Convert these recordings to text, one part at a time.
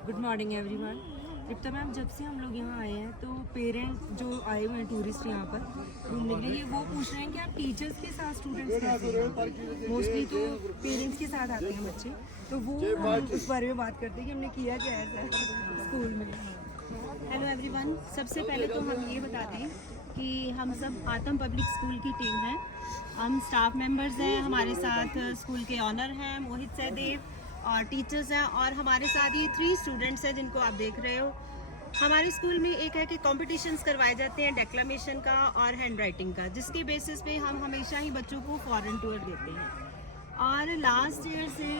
Good morning everyone. Tripta ma'am, जब से हम लोग यहाँ आए हैं तो पेरेंट्स जो आए हुए हैं टूरिस्ट यहाँ पर घूमने के लिए, वो पूछ रहे हैं कि आप टीचर्स के साथ स्टूडेंट्स कैसे हैं। मोस्टली तो पेरेंट्स के साथ आते हैं बच्चे, तो वो हम उस बारे में बात करते हैं कि हमने किया क्या ऐसा स्कूल में। हेलो एवरीवन, सबसे पहले तो हम ये बता दें कि हम सब आतम पब्लिक स्कूल की टीम है। हम स्टाफ मेंबर्स हैं, हमारे साथ स्कूल के ऑनर हैं मोहित सहदेव और टीचर्स हैं, और हमारे साथ ये 3 स्टूडेंट्स हैं जिनको आप देख रहे हो। हमारे स्कूल में एक है कि कॉम्पिटिशन्स करवाए जाते हैं डेक्लामेशन का और हैंड राइटिंग का, जिसके बेसिस पे हम हमेशा ही बच्चों को फॉरेन टूर देते हैं। और लास्ट ईयर से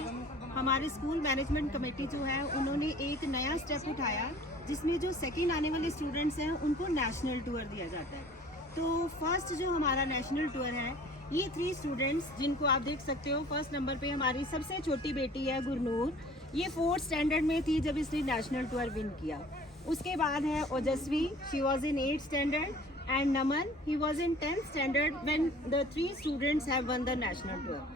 हमारे स्कूल मैनेजमेंट कमेटी जो है उन्होंने एक नया स्टेप उठाया, जिसमें जो सेकंड आने वाले स्टूडेंट्स हैं उनको नेशनल टूर दिया जाता है। तो फर्स्ट जो हमारा नेशनल टूर है, ये 3 स्टूडेंट्स जिनको आप देख सकते हो, फर्स्ट नंबर पे हमारी सबसे छोटी बेटी है गुरनूर। ये 4th स्टैंडर्ड में थी जब इसने नेशनल टूर विन किया। उसके बाद है ओजस्वी, she was in 8th standard, and Naman, he was in 10th standard when the 3 students have one the national tour.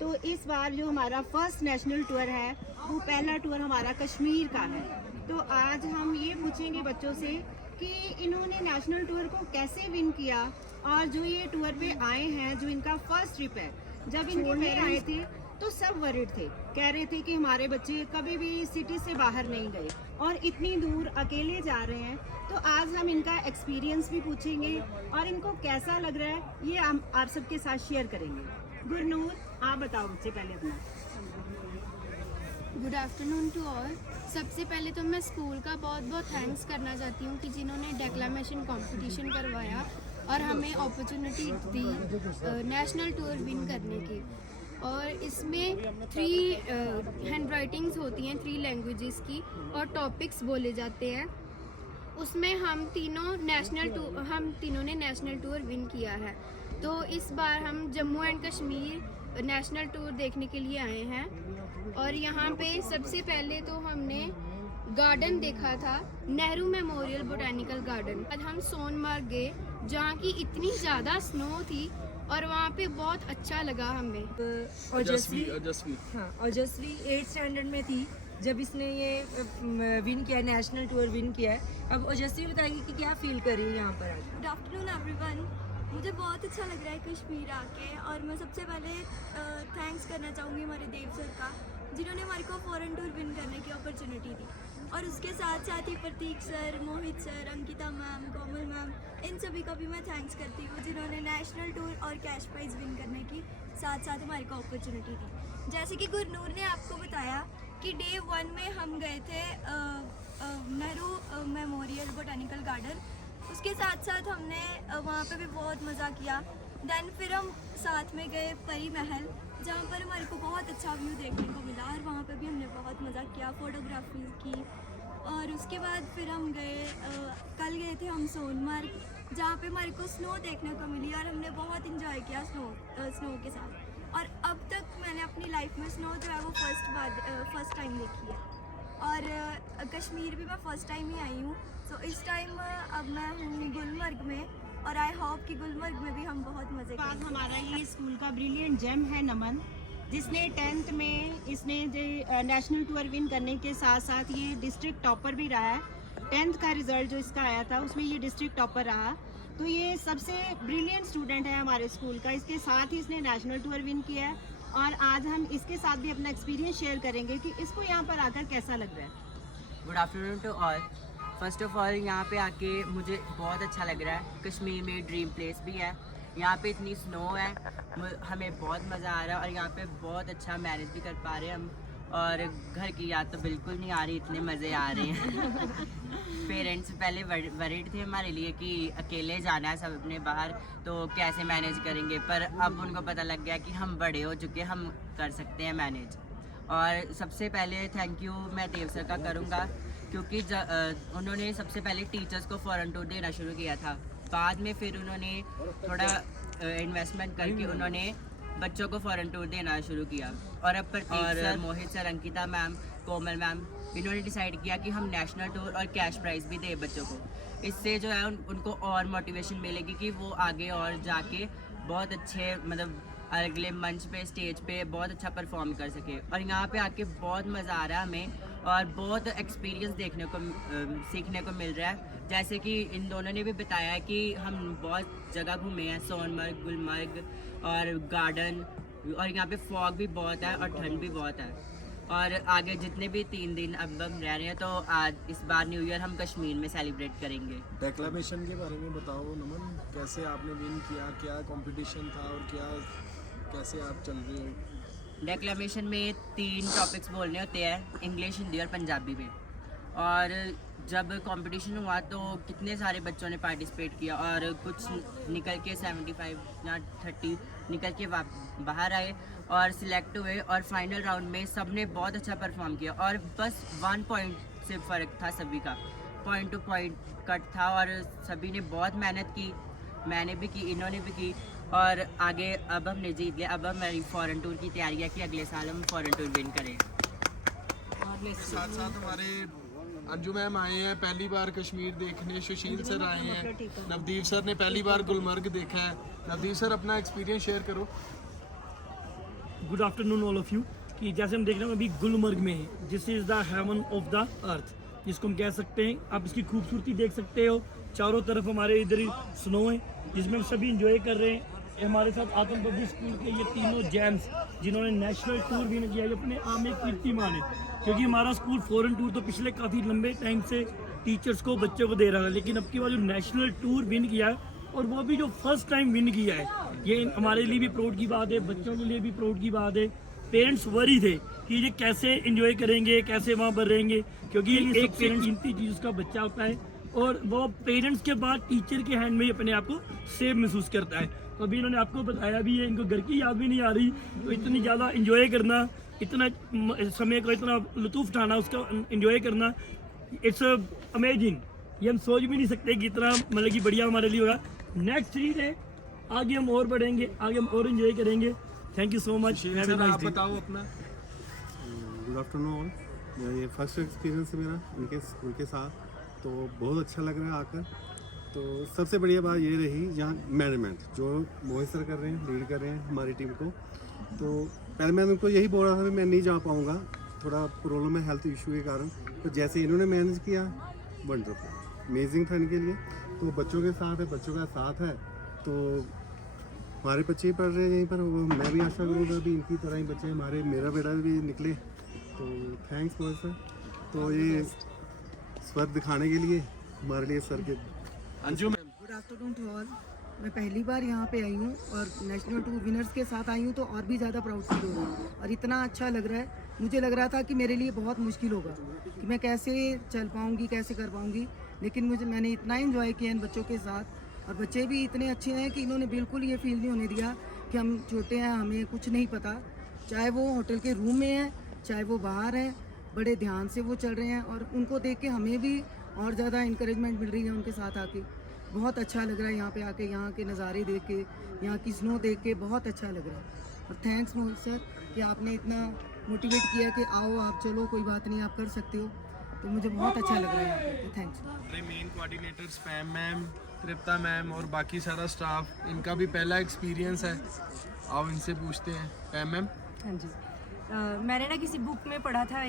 तो इस बार जो हमारा फर्स्ट नेशनल टूर है, वो पहला टूर हमारा कश्मीर का है। तो आज हम ये पूछेंगे बच्चों से कि इन्होंने नेशनल टूर को कैसे विन किया, और जो ये टूर पे आए हैं, जो इनका फर्स्ट ट्रिप है। जब इनके पेरेंट्स आए थे तो सब वरिड थे, कह रहे थे कि हमारे बच्चे कभी भी सिटी से बाहर नहीं गए और इतनी दूर अकेले जा रहे हैं। तो आज हम इनका एक्सपीरियंस भी पूछेंगे और इनको कैसा लग रहा है ये हम आप सबके साथ शेयर करेंगे। गुरनूर, आप बताओ बच्चे पहले अपना। Good afternoon to all. सबसे पहले तो मैं स्कूल का बहुत बहुत थैंक्स करना चाहती हूँ कि जिन्होंने डेक्लामेशन कंपटीशन करवाया और हमें अपॉर्चुनिटी दी नेशनल टूर विन करने की। और इसमें 3 हैंड राइटिंग्स होती हैं 3 लैंग्वेजेस की, और टॉपिक्स बोले जाते हैं। उसमें हम तीनों ने नेशनल टूर विन किया है। तो इस बार हम Jammu and Kashmir national tour देखने के लिए आए हैं। और यहाँ पे सबसे पहले तो हमने गार्डन देखा था, नेहरू मेमोरियल बोटैनिकल गार्डन। आज हम सोनमर्ग गए, जहाँ की इतनी ज़्यादा स्नो थी और वहाँ पे बहुत अच्छा लगा हमें। ओजस्वी 8th स्टैंडर्ड में थी जब इसने ये विन किया, नेशनल टूर विन किया है। अब ओजस्वी बताएगी कि क्या फील कर रही है यहाँ पर आज। Good afternoon everyone. मुझे बहुत अच्छा लग रहा है कश्मीर आके, और मैं सबसे पहले थैंक्स करना चाहूँगी हमारे देव सर का, जिन्होंने हमारे को फॉरेन टूर विन करने की अपॉर्चुनिटी दी। और उसके साथ साथ ही प्रतीक सर, मोहित सर, अंकिता मैम, कोमल मैम, इन सभी का भी मैं थैंक्स करती हूँ, जिन्होंने नेशनल टूर और कैश प्राइज़ विन करने की साथ साथ हमारे को अपॉर्चुनिटी दी। जैसे कि गुरनूर ने आपको बताया कि डे 1 में हम गए थे नेहरू मेमोरियल बोटैनिकल गार्डन। उसके साथ साथ हमने वहाँ पे भी बहुत मज़ा किया। देन फिर हम साथ में गए परी महल, जहाँ पर हमारे को बहुत अच्छा व्यू देखने को मिला, और वहाँ पे भी हमने बहुत मज़ा किया, फोटोग्राफी की। और उसके बाद फिर हम कल गए थे हम सोनमर्ग, जहाँ पे हमारे को स्नो देखने को मिली, और हमने बहुत इंजॉय किया स्नो के साथ। और अब तक मैंने अपनी लाइफ में स्नो जो है वो फर्स्ट टाइम देखी है। और कश्मीर भी मैं फ़र्स्ट टाइम ही आई हूँ। तो इस टाइम अब मैं हूँ गुलमर्ग में, और आई होप कि गुलमर्ग में भी हम बहुत मज़े बाद करेंगे। हमारा ये स्कूल का ब्रिलियंट जेम है नमन, जिसने 10th में इसने नेशनल टूर विन करने के साथ साथ ये डिस्ट्रिक्ट टॉपर भी रहा है। 10th का रिजल्ट जो इसका आया था उसमें ये डिस्ट्रिक्ट टॉपर रहा। तो ये सबसे ब्रिलियंट स्टूडेंट है हमारे स्कूल का। इसके साथ ही इसने नेशनल टूर विन किया है, और आज हम इसके साथ भी अपना एक्सपीरियंस शेयर करेंगे कि इसको यहाँ पर आकर कैसा लग रहा है। Good afternoon to all. First of all यहाँ पे आके मुझे बहुत अच्छा लग रहा है। कश्मीर में ड्रीम प्लेस भी है, यहाँ पे इतनी स्नो है, हमें बहुत मज़ा आ रहा है, और यहाँ पे बहुत अच्छा मैनेज भी कर पा रहे हैं हम। और घर की याद तो बिल्कुल नहीं आ रही, इतने मज़े आ रहे हैं। पेरेंट्स पहले वरीड थे हमारे लिए कि अकेले जाना है सब अपने बाहर, तो कैसे मैनेज करेंगे, पर अब उनको पता लग गया कि हम बड़े हो चुके, हम कर सकते हैं मैनेज। और सबसे पहले थैंक यू मैं देव सर का करूँगा, क्योंकि उन्होंने सबसे पहले टीचर्स को फॉरेन टूर देना शुरू किया था। बाद में फिर उन्होंने थोड़ा इन्वेस्टमेंट करके उन्होंने बच्चों को फॉरेन टूर देना शुरू किया। और अब प्रतीक सर, मोहित सर, अंकिता मैम, कोमल मैम, इन्होंने डिसाइड किया कि हम नेशनल टूर और कैश प्राइज़ भी दें बच्चों को। इससे जो है उनको और मोटिवेशन मिलेगी कि वो आगे और जाके बहुत अच्छे मतलब अगले मंच पे स्टेज पे बहुत अच्छा परफॉर्म कर सके। और यहाँ पे आके बहुत मज़ा आ रहा है हमें और बहुत एक्सपीरियंस देखने को सीखने को मिल रहा है। जैसे कि इन दोनों ने भी बताया है कि हम बहुत जगह घूमे हैं, सोनमर्ग, गुलमर्ग और गार्डन, और यहाँ पे फॉग भी बहुत है और ठंड भी बहुत है। और आगे जितने भी 3 दिन अब हम रह रहे हैं तो आज इस बार न्यू ईयर हम कश्मीर में सेलिब्रेट करेंगे। डेक्लामेशन के बारे में बताओ नमन, कैसे आपने विन किया, क्या कंपटीशन था और क्या कैसे आप चल रहे हो? डेक्लामेशन में 3 टॉपिक्स बोलने होते हैं, इंग्लिश, हिंदी और पंजाबी में। और जब कंपटीशन हुआ तो कितने सारे बच्चों ने पार्टिसिपेट किया और कुछ निकल के 75 या 30 निकल के बाहर आए और सिलेक्ट हुए। और फाइनल राउंड में सब ने बहुत अच्छा परफॉर्म किया और बस 1 पॉइंट से फ़र्क था सभी का, पॉइंट टू पॉइंट कट था और सभी ने बहुत मेहनत की, मैंने भी की, इन्होंने भी की। और आगे अब हमने जीत लिया। अब हमारी फॉरेन टूर की तैयारी है कि अगले साल हम फॉरेन टूर विन करें। साथ साथ हमारे अंजू मैम आए हैं पहली बार कश्मीर देखने, सुशील सर आए हैं, नवदीप सर ने पहली बार गुलमर्ग देखा है। नवदीप सर अपना एक्सपीरियंस शेयर करो। Good afternoon all of you. कि जैसे हम देख रहे हैं अभी गुलमर्ग में है, this is the haven of the earth जिसको हम कह सकते हैं। आप इसकी खूबसूरती देख सकते हो, चारों तरफ हमारे इधर स्नो है जिसमें हम सभी इंजॉय कर रहे हैं। हमारे साथ आतम पब्लिक स्कूल के ये तीनों जैम्स जिन्होंने नेशनल टूर भी किया, ये अपने आप में कीर्तिमान है क्योंकि हमारा स्कूल फॉरेन टूर तो पिछले काफ़ी लंबे टाइम से टीचर्स को, बच्चों को दे रहा है, लेकिन अब की बार जो नेशनल टूर विन किया है और वो भी जो फर्स्ट टाइम विन किया है, ये हमारे लिए भी प्राउड की बात है, बच्चों के लिए भी प्राउड की बात है। पेरेंट्स वरी थे कि ये कैसे एंजॉय करेंगे, कैसे वहाँ पर रहेंगे, क्योंकि एक पेरेंट्स कीमती चीज़ उसका बच्चा होता है और वो पेरेंट्स के बाद टीचर के हैंड में ही अपने आप को सेफ महसूस करता है। तो अभी इन्होंने आपको बताया भी है, इनको घर की याद भी नहीं आ रही, तो इतनी ज़्यादा इंजॉय करना, इतना समय को इतना लुत्फ़ उठाना, उसका इंजॉय करना, इट्स अमेजिंग। ये हम सोच भी नहीं सकते कि इतना मतलब कि बढ़िया हमारे लिए होगा। नेक्स्ट सीरीज है, आगे हम और बढ़ेंगे, आगे हम और इंजॉय करेंगे। Thank you so much. आप बताओ अपना। Good afternoon all. ये फर्स्ट एक्सपीरियंस है मेरा उनके साथ, तो बहुत अच्छा लग रहा है आकर। तो सबसे बढ़िया बात ये रही यहाँ मैनेजमेंट जो मोहित सर कर रहे हैं, लीड कर रहे हैं हमारी टीम को। तो पहले मैं उनको यही बोल रहा था कि मैं नहीं जा पाऊँगा, थोड़ा प्रॉब्लम है हेल्थ इशू के कारण। तो जैसे इन्होंने मैनेज किया, वंडरफुल, अमेजिंग था इनके लिए। तो बच्चों के साथ है, बच्चों का साथ है, तो हमारे बच्चे ही पढ़ रहे हैं यहीं पर, वो मैं भी आशा करूँगा भी इनकी तरह ही बच्चे मेरा बेटा भी निकले। तो थैंक्स मोहित सर। तो ये स्वर दिखाने के लिए हमारे लिए सर के। Anju ma'am, good afternoon to all. मैं पहली बार यहाँ पे आई हूँ और नेशनल टूर विनर्स के साथ आई हूँ, तो और भी ज़्यादा प्राउड फील हो रहा है और इतना अच्छा लग रहा है। मुझे लग रहा था कि मेरे लिए बहुत मुश्किल होगा कि मैं कैसे चल पाऊँगी, कैसे कर पाऊँगी, लेकिन मैंने इतना एंजॉय किया इन बच्चों के साथ और बच्चे भी इतने अच्छे हैं कि इन्होंने बिल्कुल ये फील नहीं होने दिया कि हम छोटे हैं, हमें कुछ नहीं पता। चाहे वो होटल के रूम में हैं, चाहे वो बाहर हैं, बड़े ध्यान से वो चल रहे हैं और उनको देख के हमें भी और ज़्यादा इंकरेजमेंट मिल रही है उनके साथ आके। बहुत अच्छा लग रहा है यहाँ पे आके, यहाँ के नज़ारे देख के, यहाँ की स्नो देख के बहुत अच्छा लग रहा है। और थैंक्स मोहित सर कि आपने इतना मोटिवेट किया कि आओ आप, चलो कोई बात नहीं, आप कर सकते हो। तो मुझे बहुत अच्छा लग रहा है यहाँ पे। थैंक्स। हमारे मेन कोऑर्डिनेटर स्पैम मैम, तृप्ता मैम और बाकी सारा स्टाफ, इनका भी पहला एक्सपीरियंस है। आओ इनसे पूछते हैं। पैम मैम। हाँ जी, मैंने ना किसी बुक में पढ़ा था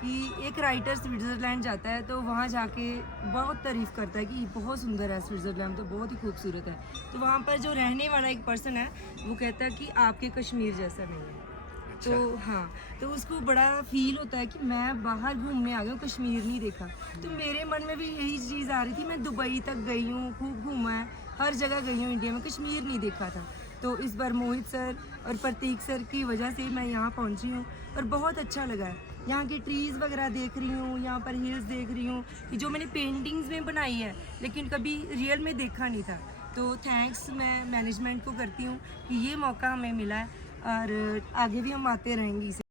कि एक राइटर स्विट्ज़रलैंड जाता है तो वहाँ जाके बहुत तारीफ़ करता है कि बहुत सुंदर है स्विट्ज़रलैंड, तो बहुत ही खूबसूरत है। तो वहाँ पर जो रहने वाला एक पर्सन है वो कहता है कि आपके कश्मीर जैसा नहीं है। तो हाँ, तो उसको बड़ा फील होता है कि मैं बाहर घूमने आ गई हूँ, कश्मीर नहीं देखा। तो मेरे मन में भी यही चीज़ आ रही थी, मैं दुबई तक गई हूँ, खूब घूमा है, हर जगह गई हूँ इंडिया में, कश्मीर नहीं देखा था। तो इस बार मोहित सर और प्रतीक सर की वजह से मैं यहाँ पहुँची हूँ और बहुत अच्छा लगा है। यहाँ के ट्रीज़ वगैरह देख रही हूँ, यहाँ पर हिल्स देख रही हूँ कि जो मैंने पेंटिंग्स में बनाई है लेकिन कभी रियल में देखा नहीं था। तो थैंक्स मैं मैनेजमेंट को करती हूँ कि ये मौका हमें मिला है और आगे भी हम आते रहेंगे इसे।